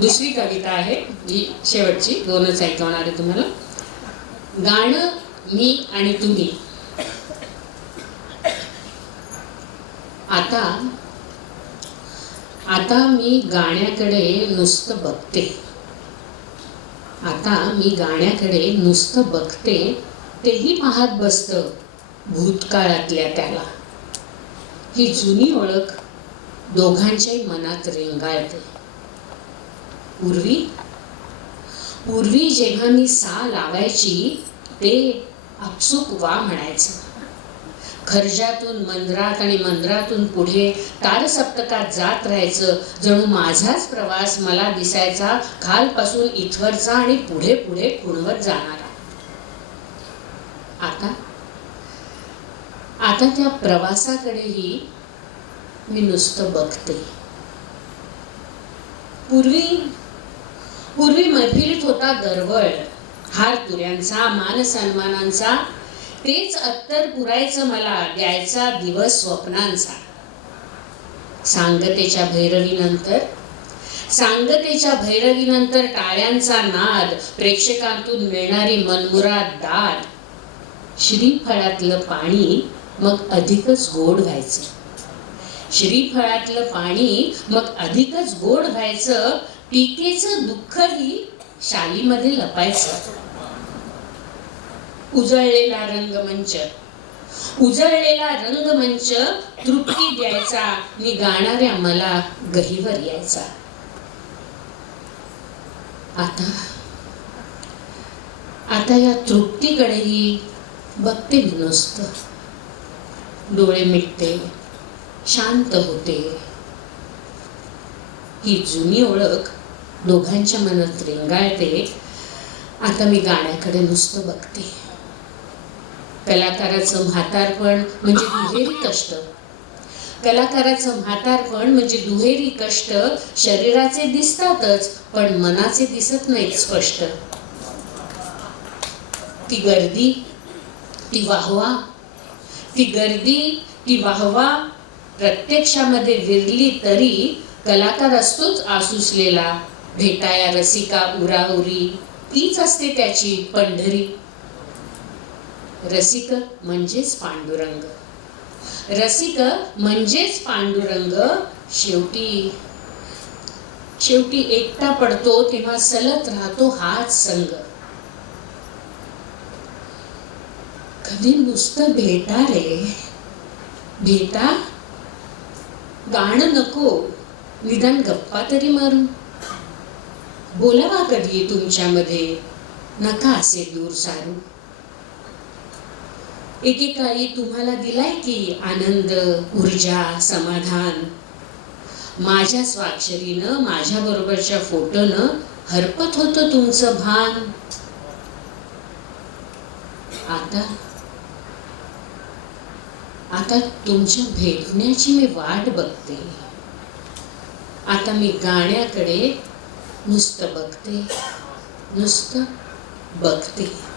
दुसरी कविता आहे जी शेवटची दोनच ऐकवणार आहे तुम्हाला. गाणं मी आणि तुम्ही. आता आता मी गाण्याकडे नुसतं बघते. आता मी गाण्याकडे नुसतं बघते तेही पाहत बसतं भूतकाळातल्या त्याला. ही जुनी ओळख दोघांच्याही मनात रेंगाळते. पूर्वी? पूर्वी जेव्हा मी सा लावायची ते आपसूक वा म्हणायचं. खर्जातून मंदरात आणि मंदिरातून पुढे तारसप्तकात जात राहायचं जणू माझाच प्रवास मला दिसायचा खालपासून इथवरचा आणि पुढे पुढे खुणवत जाणारा. आता? आता त्या प्रवासाकडेही मी नुसतं बघते. पूर्वी पूर्वी मैफिलीत होता दरवळ. हार तुऱ्यांचा मान सन्मानांचा. तेच अत्तर पुरायचं मला द्यायचा दिवस स्वप्नांचा. सांगतेच्या भैरवीनंतर सांगतेच्या भैरवीनंतर टाळ्यांचा नाद प्रेक्षकांतून मिळणारी मनमुराद दाद श्रीफळातलं पाणी मग अधिकच गोड व्हायचं. श्रीफळातलं पाणी मग अधिकच गोड व्हायचं टीकेचं दुःखही शालीमध्ये लपायचं. उजळलेला रंगमंच. उजळलेला रंगमंच तृप्ती द्यायचा नि गाणाऱ्या मला गहीवर यायचा. आता आता या तृप्तीकडेही बघते मी नुसतं. डोळे मिटते शांत होते. ही जुनी ओळख दोघांच्या मनात रेंगाळते. आता मी गाण्याकडे नुसतं बघते. कलाकाराचं म्हातारपण म्हणजे दुहेरी कष्ट. कलाकाराचं म्हातारपण म्हणजे दुहेरी कष्ट शरीराचे दिसतातच पण मनाचे दिसत नाहीत स्पष्ट. ती गर्दी ती वाहवा. ती गर्दी ती वाहवा. प्रत्यक्षामध्ये विरली तरी कलाकार असतोच आसुसलेला. भेटाया रसिका उराउरी तीच असते त्याची पंढरी. रसिक म्हणजेच पांडुरंग. रसिक म्हणजेच पांडुरंग शेवटी. शेवटी एकटा पडतो तेव्हा सलत राहतो हाच संग. कधी नुसतं भेटा रे. भेटा? गाणं नको. निदान गप्पा तरी मारू. बोलावा कधी तुमच्यामध्ये? नका असे दूर सारू. एकेकाळी तुम्हाला दिलाय की आनंद ऊर्जा समाधान? माझ्या स्वाक्षरीनं माझ्या बरोबरच्या फोटोनं हरपत होतं तुमचं भान. आता आता तुमच्या भेटण्याची मी वाट बघते. आता मी गाण्याकडे नुसतं बघते. नुसतं बघते.